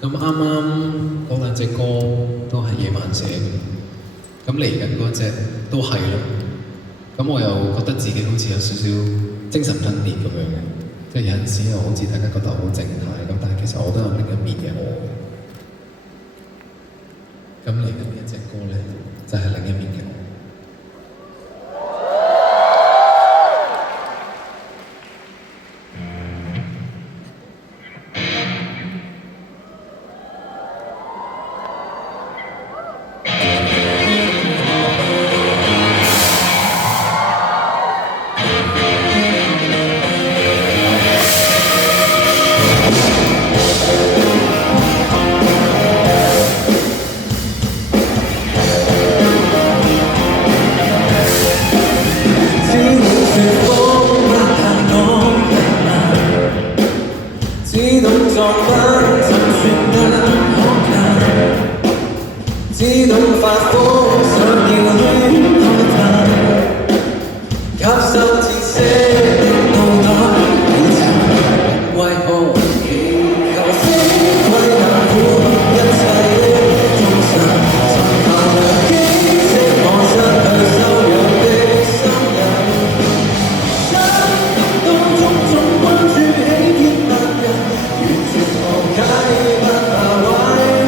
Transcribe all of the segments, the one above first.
咁啱啱嗰兩隻歌都係夜晚寫嘅，咁嚟緊嗰隻都係咯。咁我又覺得自己好似有少少精神分裂咁樣嘅，即係有陣時又好似大家覺得好靜態咁，但係其實我都有另一面嘅我。咁嚟緊呢一隻歌咧，就係另一面嘅我。只懂作反，就算得可近；只懂發瘋，想要戀開燈，吸收知識的腦袋，你就為何祈求釋懷那苦一切的忠實，尋求良機，釋放失去修養的心人。想到種種關注欺騙萬人，完全無解，不怕壞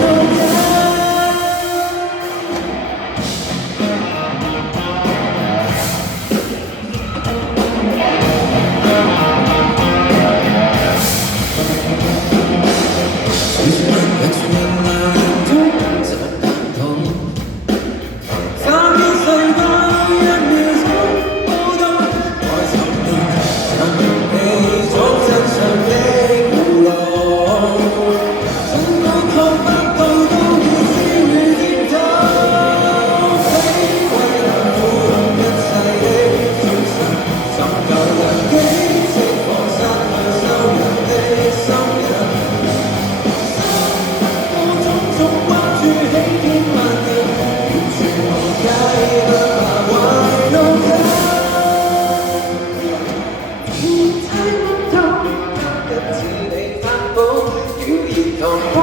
腦筋。隨時問人傳人來人中，實難懂。3秒世界1秒鐘暴動，愛沉澱，神秘裝真相的葫蘆。怎麼確不到都要消於戰鬥？摧毀那苦一切的精神，尋求良機，釋放失去修養的心人。到種種關注欺騙萬人，完全無解，不怕壞腦筋。天梯不通，一次你發寶，要熱堂。